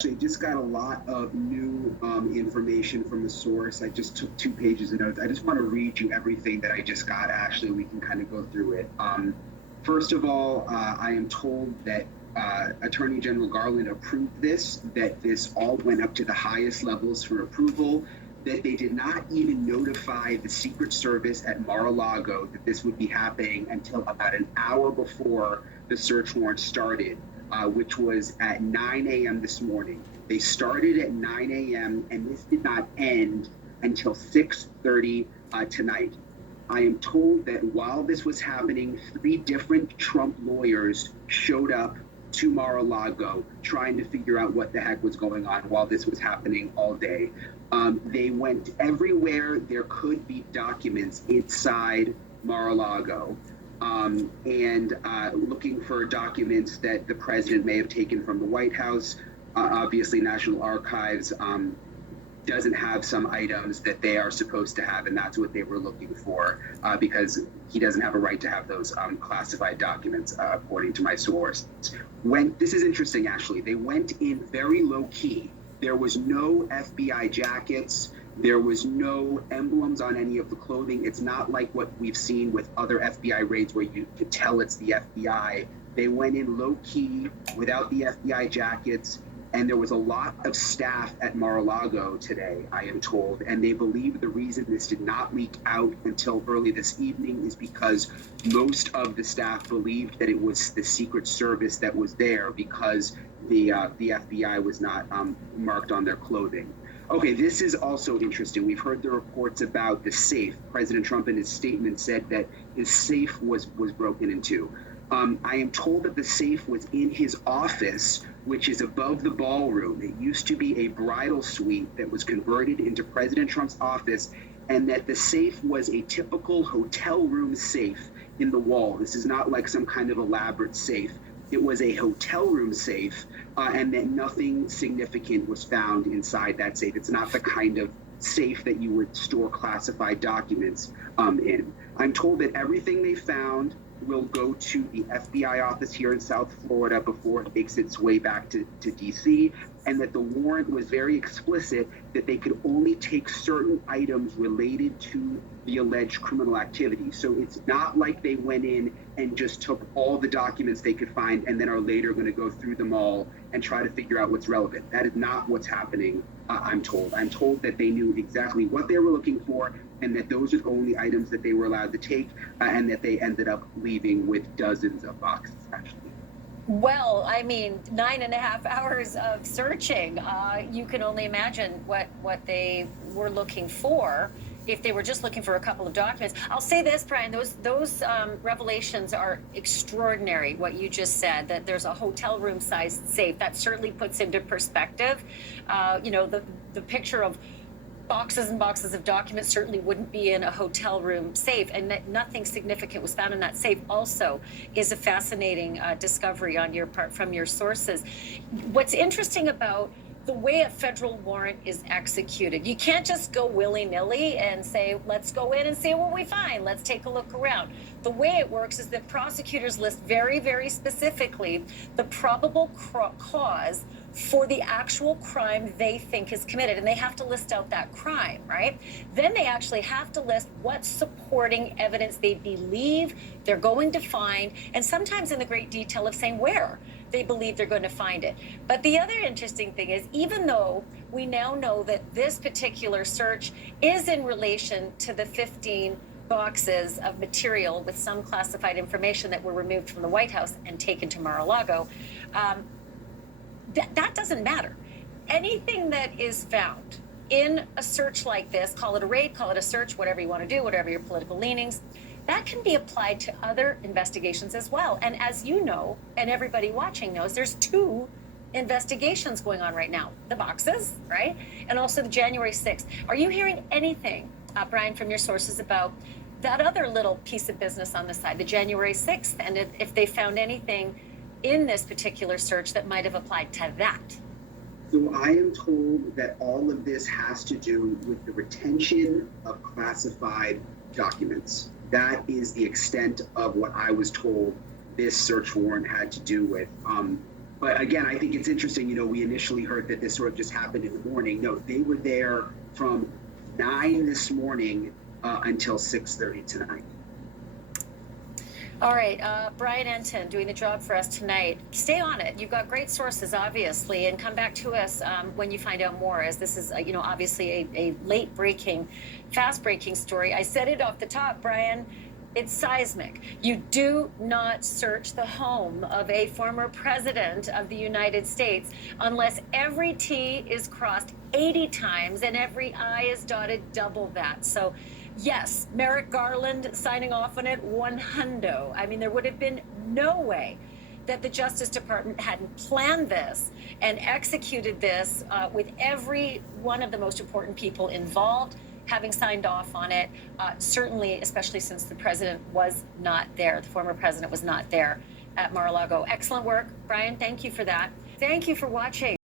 Actually just got a lot of new information from the source. I just took 2 pages of notes. I just want to read you everything that I just got. Actually, we can kind of go through it. First of all, I am told that Attorney General Garland approved this, that this all went up to the highest levels for approval, that they did not even notify the Secret Service at Mar-a-Lago that this would be happening until about an hour before the search warrant started. Which was at 9 a.m. this morning. They started at 9 a.m. and this did not end until 6:30 tonight. I am told that while this was happening, 3 different Trump lawyers showed up to Mar-a-Lago trying to figure out what the heck was going on while this was happening all day. They went everywhere there could be documents inside Mar-a-Lago. Looking for documents that the president may have taken from the White House. Obviously, National Archives doesn't have some items that they are supposed to have, and that's what they were looking for because he doesn't have a right to have those classified documents, according to my source. This is interesting, actually. They went in very low key. There was no FBI jackets. There was no emblems on any of the clothing. It's not like what we've seen with other FBI raids where you could tell it's the FBI. They went in low key without the FBI jackets, and there was a lot of staff at Mar-a-Lago today, I am told, and they believe the reason this did not leak out until early this evening is because most of the staff believed that it was the Secret Service that was there because the FBI was not marked on their clothing. Okay, this is also interesting. We've heard the reports about the safe. President Trump in his statement said that his safe was broken into. I am told that the safe was in his office, which is above the ballroom. It used to be a bridal suite that was converted into President Trump's office, and that the safe was a typical hotel room safe in the wall. This is not like some kind of elaborate safe. It was a hotel room safe, and that nothing significant was found inside that safe. It's not the kind of safe that you would store classified documents in. I'm told that everything they found will go to the FBI office here in South Florida before it makes its way back to DC, and that the warrant was very explicit that they could only take certain items related to the alleged criminal activity. So it's not like they went in and just took all the documents they could find and then are later going to go through them all and try to figure out what's relevant. That is not what's happening, I'm told. I'm told that they knew exactly what they were looking for and that those are the only items that they were allowed to take, and that they ended up leaving with dozens of boxes, actually. Well, I mean, 9.5 hours of searching. You can only imagine what they were looking for if they were just looking for a couple of documents. I'll say this, Brian, those revelations are extraordinary, what you just said, that there's a hotel room sized safe. That certainly puts into perspective, the picture of boxes and boxes of documents certainly wouldn't be in a hotel room safe, and that nothing significant was found in that safe also is a fascinating discovery on your part from your sources. What's interesting about the way a federal warrant is executed, you can't just go willy-nilly and say, let's go in and see what we find. Let's take a look around. The way it works is that prosecutors list very, very specifically the probable cause for the actual crime they think is committed. And they have to list out that crime, right? Then they actually have to list what supporting evidence they believe they're going to find, and sometimes in the great detail of saying where they believe they're going to find it. But the other interesting thing is, even though we now know that this particular search is in relation to the 15 boxes of material with some classified information that were removed from the White House and taken to Mar-a-Lago, that doesn't matter. Anything that is found in a search like this, call it a raid, call it a search, whatever you want to do, whatever your political leanings, that can be applied to other investigations as well. And as you know, and everybody watching knows, there's 2 investigations going on right now. The boxes, right? And also the January 6th. Are you hearing anything, Brian, from your sources about that other little piece of business on the side, the January 6th, and if they found anything in this particular search that might have applied to that? So I am told that all of this has to do with the retention of classified documents. That is the extent of what I was told this search warrant had to do with. But again, I think it's interesting, we initially heard that this sort of just happened in the morning. No, they were there from 9 this morning until 6:30 tonight. All right, Brian Enton doing the job for us tonight. Stay on it. You've got great sources, obviously, and come back to us when you find out more, as this is, obviously a late-breaking, fast-breaking story. I said it off the top, Brian. It's seismic. You do not search the home of a former president of the United States unless every T is crossed 80 times and every I is dotted double that. So, yes, Merrick Garland signing off on it, 100. I mean, there would have been no way that the Justice Department hadn't planned this and executed this with every one of the most important people involved having signed off on it, certainly, especially since the president was not there, the former president was not there at Mar-a-Lago. Excellent work, Brian. Thank you for that. Thank you for watching.